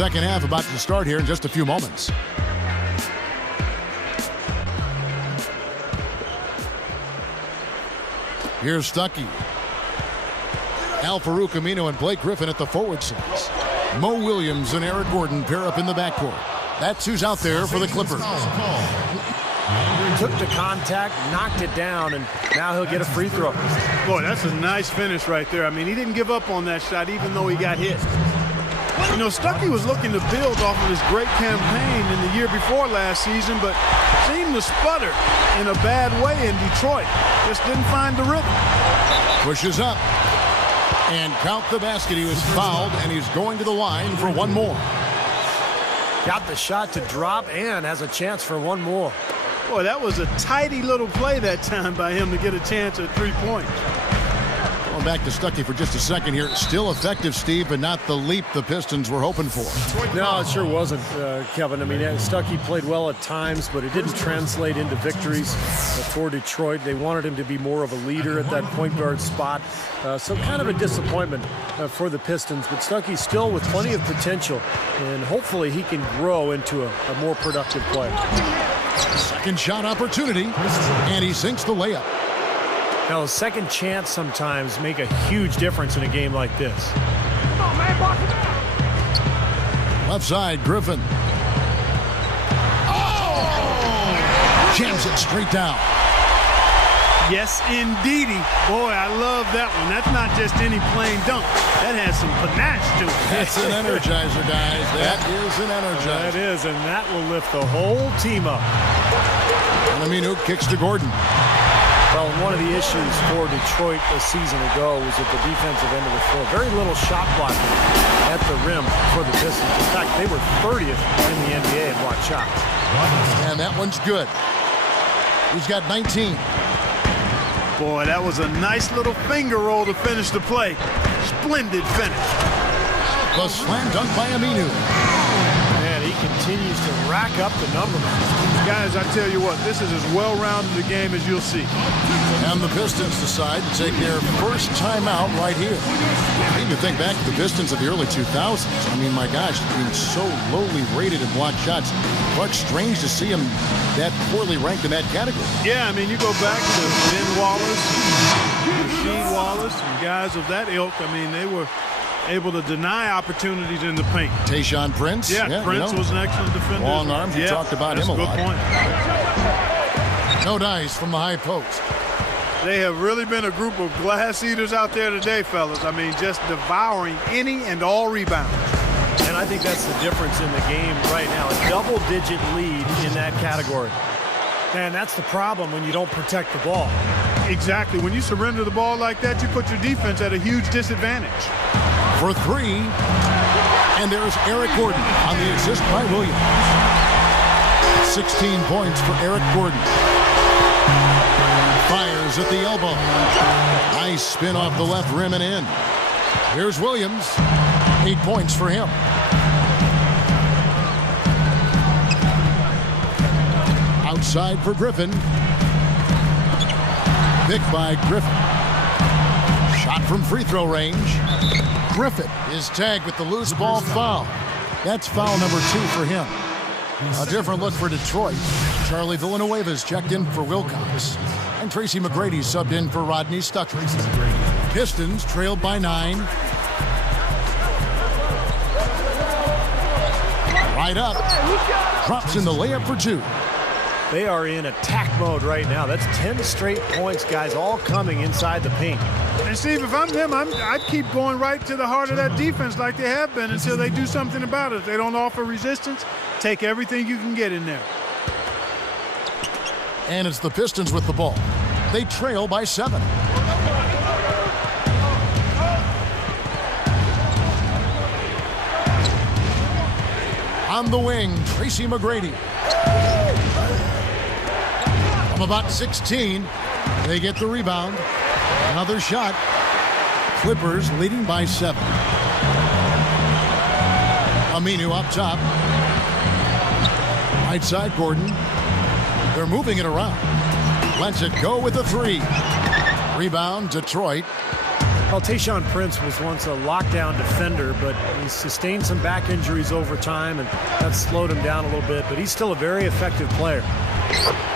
second half about to start here in just a few moments. Here's Stuckey. Al-Farouq Aminu and Blake Griffin at the forward sets. Mo Williams and Eric Gordon pair up in the backcourt. That's who's out there for the Clippers. Took the contact, knocked it down, and now he'll get a free throw. Boy, that's a nice finish right there. I mean, he didn't give up on that shot even though he got hit. You know, Stuckey was looking to build off of his great campaign in the year before last season, but seemed to sputter in a bad way in Detroit. Just didn't find the rhythm. Pushes up. And count the basket. He was fouled, and he's going to the line for one more. Got the shot to drop and has a chance for one more. Boy, that was a tidy little play that time by him to get a chance at 3 points. Going back to Stuckey for just a second here. Still effective, Steve, but not the leap the Pistons were hoping for. No, it sure wasn't, Kevin. I mean, Stuckey played well at times, but it didn't translate into victories for Detroit. They wanted him to be more of a leader at that point guard spot. So kind of a disappointment for the Pistons, but Stuckey still with plenty of potential, and hopefully he can grow into a more productive player. Second shot opportunity, and he sinks the layup. Now, a second chance sometimes make a huge difference in a game like this. Come on, man, box it out. Left side, Griffin. Oh! Jams it straight down. Yes, indeedy. Boy, I love that one. That's not just any plain dunk. That has some panache to it. That's an energizer, guys. That is an energizer. That is, and that will lift the whole team up. Aminu kicks to Gordon. Well, one of the issues for Detroit a season ago was at the defensive end of the floor. Very little shot blocking at the rim for the Pistons. In fact, they were 30th in the NBA in block shots. And that one's good. He's got 19. Boy, that was a nice little finger roll to finish the play. Splendid finish. The slam dunk by Aminu. Man, he continues to rack up the numbers. Guys, I tell you what, this is as well-rounded a game as you'll see. And the Pistons decide to take their first timeout right here. I need to think back to the Pistons of the early 2000s. I mean, my gosh, being so lowly rated in block shots. Quite strange to see him that poorly ranked in that category. Yeah, I mean, you go back to Ben Wallace, Rasheed Wallace, and guys of that ilk. I mean, they were able to deny opportunities in the paint. Tayshaun Prince. Yeah, Prince was an excellent defender. Long arms. We talked about him a lot. That's a good point. No dice from the high post. They have really been a group of glass eaters out there today, fellas. I mean, just devouring any and all rebounds. And I think that's the difference in the game right now. A double-digit lead in that category. And that's the problem when you don't protect the ball. Exactly. When you surrender the ball like that, you put your defense at a huge disadvantage. For three, and there's Eric Gordon on the assist by Williams. 16 points for Eric Gordon. Fires at the elbow. Nice spin off the left rim and in. Here's Williams. 8 points for him. Outside for Griffin. Picked by Griffin. Shot from free throw range. Griffin is tagged with the loose ball foul. That's foul number 2 for him. A different look for Detroit. Charlie Villanueva's checked in for Wilcox. And Tracy McGrady subbed in for Rodney Stuckey. Pistons trailed by 9. Right up. Drops in the layup for 2. They are in attack mode right now. That's 10 straight points, guys, all coming inside the paint. And Steve, if I'm them, I'd keep going right to the heart of that defense like they have been until they do something about it. If they don't offer resistance, take everything you can get in there. And it's the Pistons with the ball. They trail by 7. On the wing, Tracy McGrady. From about 16, they get the rebound. Another shot. Clippers leading by 7. Aminu up top. Right side, Gordon. They're moving it around. Lets it go with the 3. Rebound, Detroit. Well, Tayshaun Prince was once a lockdown defender, but he sustained some back injuries over time, and that slowed him down a little bit, but he's still a very effective player.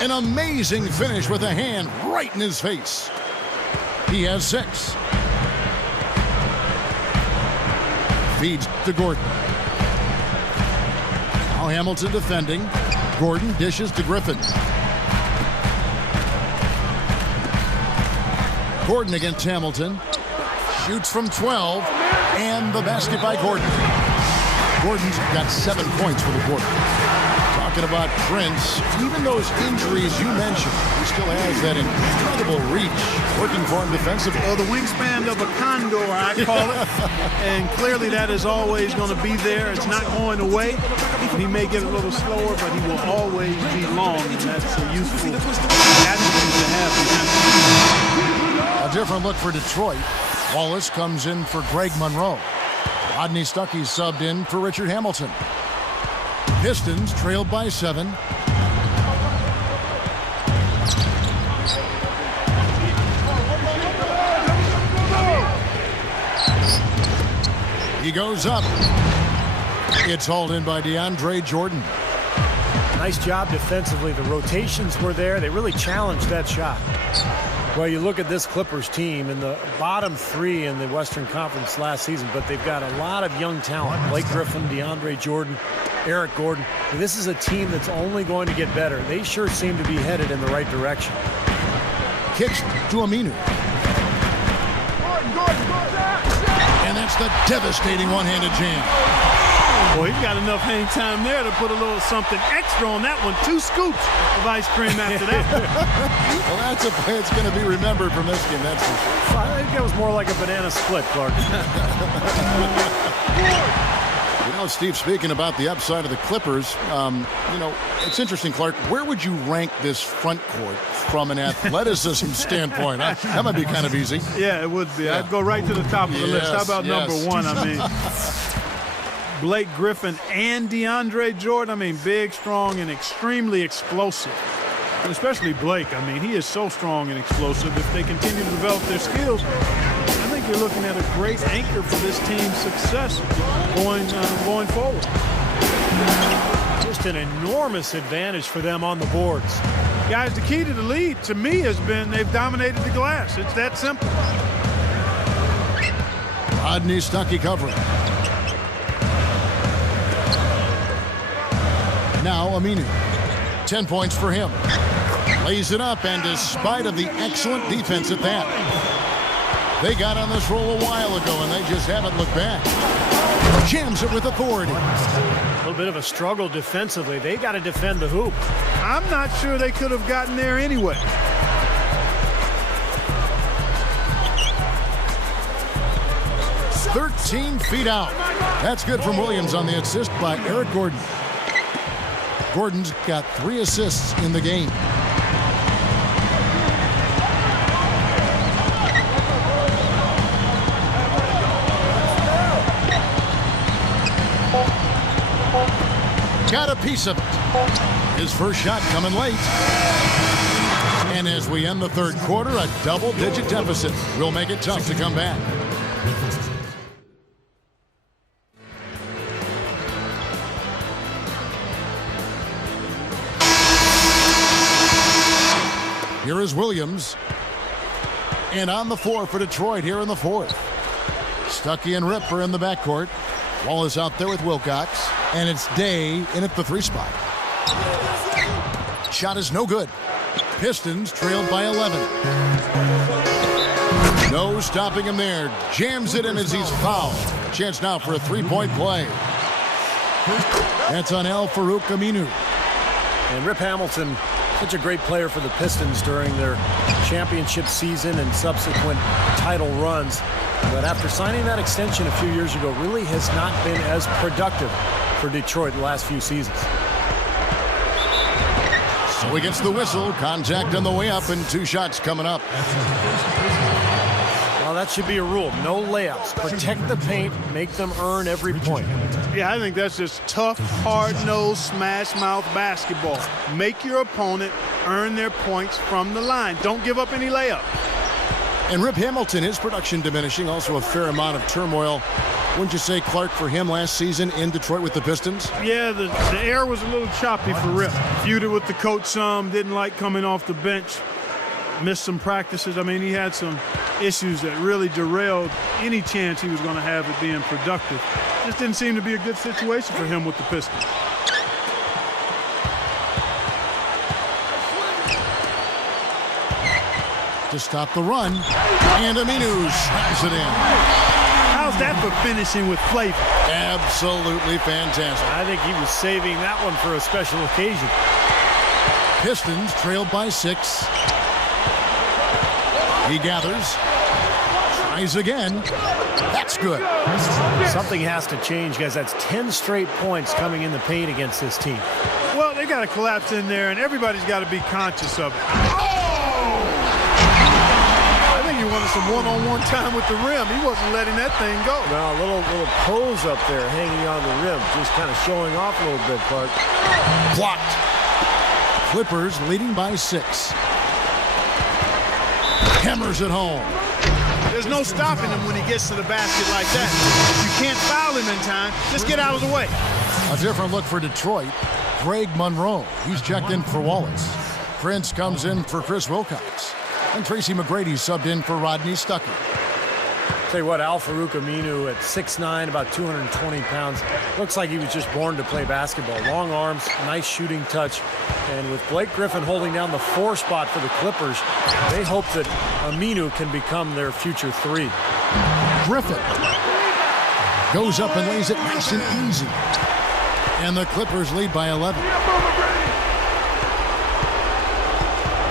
An amazing finish with a hand right in his face. He has 6. Feeds to Gordon. Now Hamilton defending. Gordon dishes to Griffin. Gordon against Hamilton. Shoots from 12. And the basket by Gordon. Gordon's got 7 points for the quarter. Talking about Prince, even those injuries you mentioned, he still has that incredible reach, working for him defensively. Well, the wingspan of a condor, I call it, and clearly that is always going to be there. It's not going away. He may get a little slower, but he will always be long, and that's a useful attitude to have. A different look for Detroit. Wallace comes in for Greg Monroe. Rodney Stuckey subbed in for Richard Hamilton. Pistons trailed by 7. He goes up. It's hauled in by DeAndre Jordan. Nice job defensively. The rotations were there. They really challenged that shot. Well, you look at this Clippers team in the bottom 3 in the Western Conference last season, but they've got a lot of young talent. Blake Griffin, DeAndre Jordan, Eric Gordon. And this is a team that's only going to get better. They sure seem to be headed in the right direction. Kicks to Aminu. And that's the devastating one-handed jam. Boy, he's got enough hang time there to put a little something extra on that one. 2 scoops of ice cream after that. Well, that's a play that's going to be remembered from this game, that's for sure. I think that was more like a banana split, Clark. You know, Steve, speaking about the upside of the Clippers, you know, it's interesting, Clark. Where would you rank this front court from an athleticism standpoint? That might be kind of easy. Yeah, it would be. Yeah. I'd go right to the top of the list. How about number 1? I mean, Blake Griffin and DeAndre Jordan. I mean, big, strong, and extremely explosive. And especially Blake. I mean, he is so strong and explosive. If they continue to develop their skills, I think you're looking at a great anchor for this team's success going forward. Just an enormous advantage for them on the boards. Guys, the key to the lead, to me, has been they've dominated the glass. It's that simple. Rodney Stuckey covering. Now Aminu. 10 points for him. Lays it up, and despite of the excellent defense at that, they got on this roll a while ago, and they just haven't looked back. Jams it with authority. A little bit of a struggle defensively. They got to defend the hoop. I'm not sure they could have gotten there anyway. "13 feet out." That's good from Williams on the assist by Eric Gordon. Gordon's got 3 assists in the game. Got a piece of it. His first shot coming late. And as we end the third quarter, a double-digit deficit will make it tough to come back. Here is Williams. And on the floor for Detroit here in the fourth. Stuckey and Rip are in the backcourt. Wallace out there with Wilcox. And it's Day in at the 3 spot. Shot is no good. Pistons trailed by 11. No stopping him there. Jams it in as he's fouled. Chance now for a 3-point play. That's on Al-Farouq Aminu. And Rip Hamilton, such a great player for the Pistons during their championship season and subsequent title runs. But after signing that extension a few years ago, really has not been as productive for Detroit the last few seasons. So he gets the whistle. Contact on the way up and 2 shots coming up. Well, that should be a rule. No layups. Protect the paint. Make them earn every point. Yeah, I think that's just tough, hard-nosed, smash-mouth basketball. Make your opponent earn their points from the line. Don't give up any layups. And Rip Hamilton, his production diminishing, also a fair amount of turmoil. Wouldn't you say, Clark, for him last season in Detroit with the Pistons? Yeah, the air was a little choppy for Rip. Feuded with the coach some, didn't like coming off the bench, missed some practices. I mean, he had some issues that really derailed any chance he was going to have at being productive. Just didn't seem to be a good situation for him with the Pistons. To stop the run, and Aminu slams it in. How's that for finishing with flavor? Absolutely fantastic. I think he was saving that one for a special occasion. Pistons trailed by 6. He gathers, tries again. That's good. Something has to change, guys. That's 10 straight points coming in the paint against this team. Well, they got to collapse in there, and everybody's got to be conscious of it. I think he wanted some one-on-one time with the rim. He wasn't letting that thing go. No, a little pose up there hanging on the rim, just kind of showing off a little bit, Clark. Blocked. Clippers leading by 6. Hammers it home. There's no stopping him when he gets to the basket like that. If you can't foul him in time, just get out of the way. A different look for Detroit. Greg Monroe. He's checked in for Wallace. Prince comes in for Chris Wilcox. And Tracy McGrady subbed in for Rodney Stuckey. Tell you what, Al-Farouq Aminu at 6'9", about 220 pounds. Looks like he was just born to play basketball. Long arms, nice shooting touch. And with Blake Griffin holding down the 4 spot for the Clippers, they hope that Aminu can become their future 3. Griffin goes up and lays it nice and easy. And the Clippers lead by 11.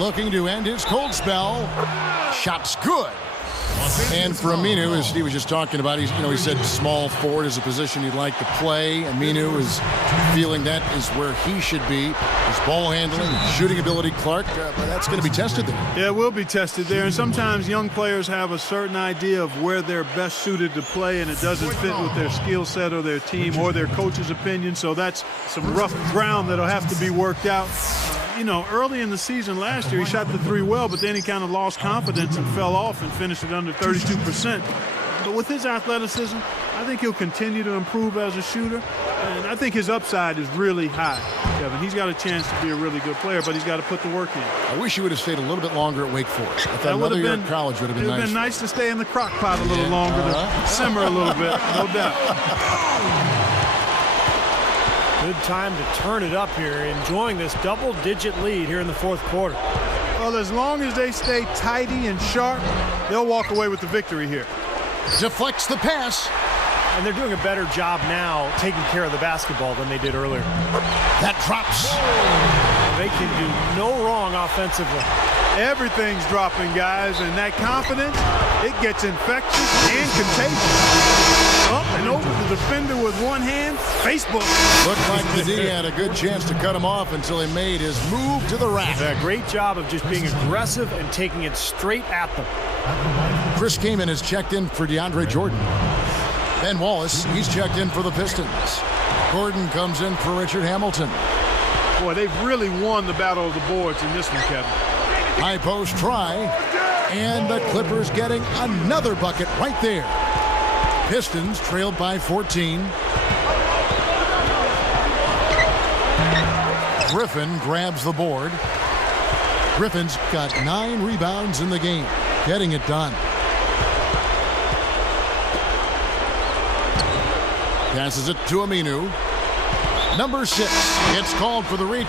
Looking to end his cold spell. Shot's good. And for Aminu, as Steve was just talking about, he said small forward is a position he'd like to play. Aminu is feeling that is where he should be. His ball handling, shooting ability, Clark, that's going to be tested there. Yeah, it will be tested there. And sometimes young players have a certain idea of where they're best suited to play, and it doesn't fit with their skill set or their team or their coach's opinion. So that's some rough ground that'll have to be worked out. Early in the season last year, he shot the 3 well, but then he kind of lost confidence and fell off and finished it under 32%. But with his athleticism, I think he'll continue to improve as a shooter. And I think his upside is really high, Kevin. He's got a chance to be a really good player, but he's got to put the work in. I wish he would have stayed a little bit longer at Wake Forest. I thought another year at college would have been nice. It would have been nice to stay in the crock pot a little longer, to simmer a little bit, no doubt. Good time to turn it up here, enjoying this double-digit lead here in the 4th quarter. Well, as long as they stay tidy and sharp, they'll walk away with the victory here. Deflects the pass. And they're doing a better job now taking care of the basketball than they did earlier. That drops. They can do no wrong offensively. Everything's dropping, guys, and that confidence, it gets infectious and contagious. Up and over the defender with one hand, Facebook. Looked like the D had a good chance to cut him off until he made his move to the rack. A great job of just being aggressive and taking it straight at them. Chris Kaman has checked in for DeAndre Jordan. Ben Wallace, he's checked in for the Pistons. Gordon comes in for Richard Hamilton. Boy, they've really won the battle of the boards in this one, Kevin. High post try, and the Clippers getting another bucket right there. Pistons trailed by 14. Griffin grabs the board. Griffin's got 9 rebounds in the game, getting it done. Passes it to Aminu. Number 6 gets called for the reach.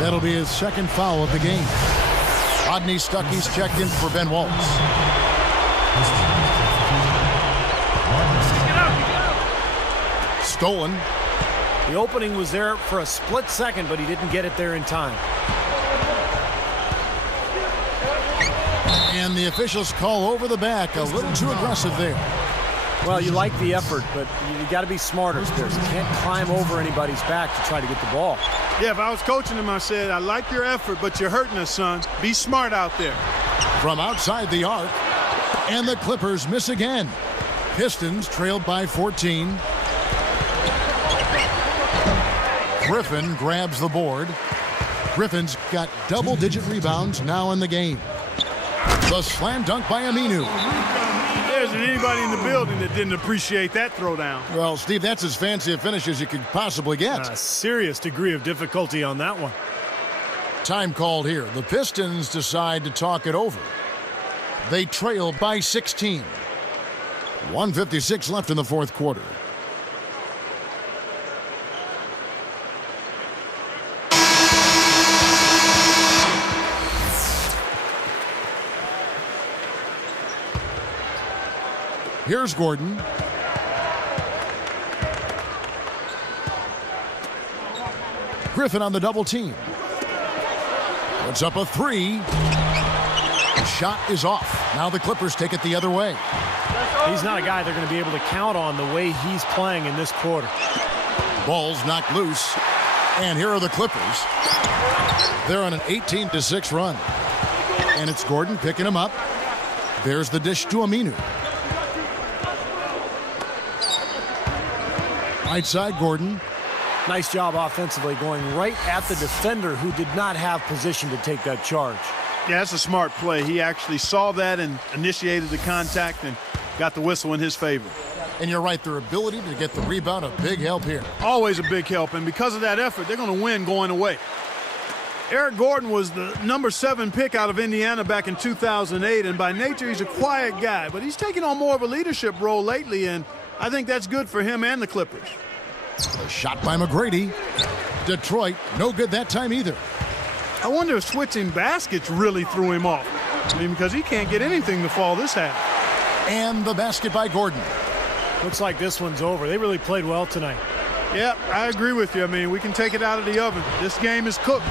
That'll be his 2nd foul of the game. Rodney Stuckey's checked in for Ben Wallace. Stolen. The opening was there for a split second, but he didn't get it there in time. And the officials call over the back. A little too aggressive there. Well, you like the effort, but you got to be smarter. You can't climb over anybody's back to try to get the ball. Yeah, if I was coaching him, I said, I like your effort, but you're hurting us, son. Be smart out there. From outside the arc, and the Clippers miss again. Pistons trailed by 14. Griffin grabs the board. Griffin's got double-digit rebounds now in the game. The slam dunk by Aminu. There isn't anybody in the building that didn't appreciate that throwdown. Well, Steve, that's as fancy a finish as you could possibly get. A serious degree of difficulty on that one. Time called here. The Pistons decide to talk it over. They trail by 16. 1:56 left in the fourth quarter. Here's Gordon. Griffin on the double team. Puts up a three. The shot is off. Now the Clippers take it the other way. He's not a guy they're going to be able to count on the way he's playing in this quarter. Ball's knocked loose. And here are the Clippers. They're on an 18-6 run. And it's Gordon picking him up. There's the dish to Aminu. Right side, Gordon. Nice job offensively, going right at the defender who did not have position to take that charge. Yeah, that's a smart play. He actually saw that and initiated the contact and got the whistle in his favor. And you're right, their ability to get the rebound, a big help here. Always a big help, and because of that effort, they're going to win going away. Eric Gordon was the number 7 pick out of Indiana back in 2008, and by nature, he's a quiet guy, but he's taken on more of a leadership role lately, and I think that's good for him and the Clippers. A shot by McGrady. Detroit, no good that time either. I wonder if switching baskets really threw him off. I mean, because he can't get anything to fall this half. And the basket by Gordon. Looks like this one's over. They really played well tonight. Yeah, I agree with you. I mean, we can take it out of the oven. This game is cooked.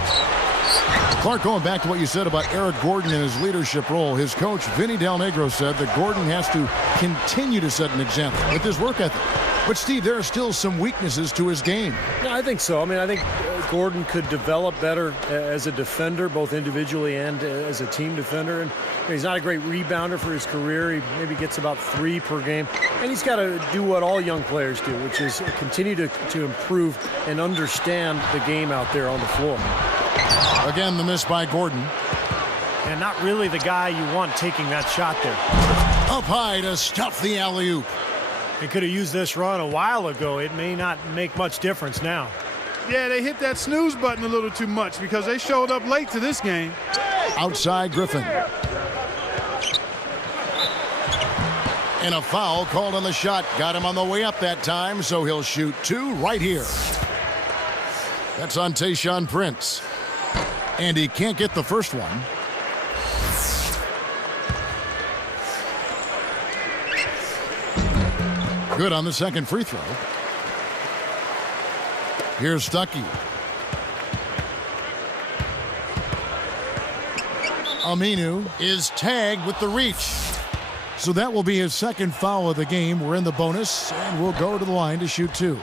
Clark, going back to what you said about Eric Gordon and his leadership role, his coach, Vinny Del Negro, said that Gordon has to continue to set an example with his work ethic. But, Steve, there are still some weaknesses to his game. Yeah, I think so. I mean, I think Gordon could develop better as a defender, both individually and as a team defender. And he's not a great rebounder for his career. He maybe gets about 3 per game. And he's got to do what all young players do, which is continue to improve and understand the game out there on the floor. Again, the miss by Gordon. And not really the guy you want taking that shot there. Up high to stuff the alley-oop. He could have used this run a while ago. It may not make much difference now. Yeah, they hit that snooze button a little too much because they showed up late to this game. Outside Griffin. And a foul called on the shot. Got him on the way up that time, so he'll shoot 2 right here. That's on Tayshaun Prince. And he can't get the first one. Good on the second free throw. Here's Stuckey. Aminu is tagged with the reach. So that will be his second foul of the game. We're in the bonus, and we'll go to the line to shoot 2.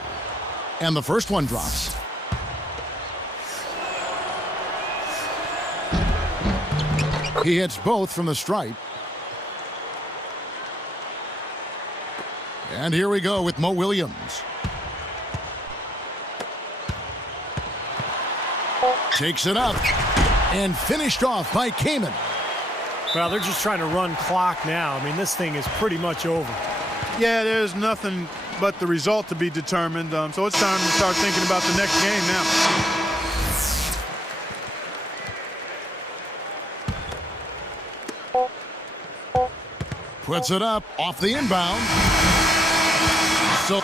And the first one drops. He hits both from the stripe. And here we go with Mo Williams. Takes it up and finished off by Kaman. Well, they're just trying to run clock now. I mean, this thing is pretty much over. Yeah, there's nothing but the result to be determined. So it's time to start thinking about the next game now. Puts it up off the inbound. So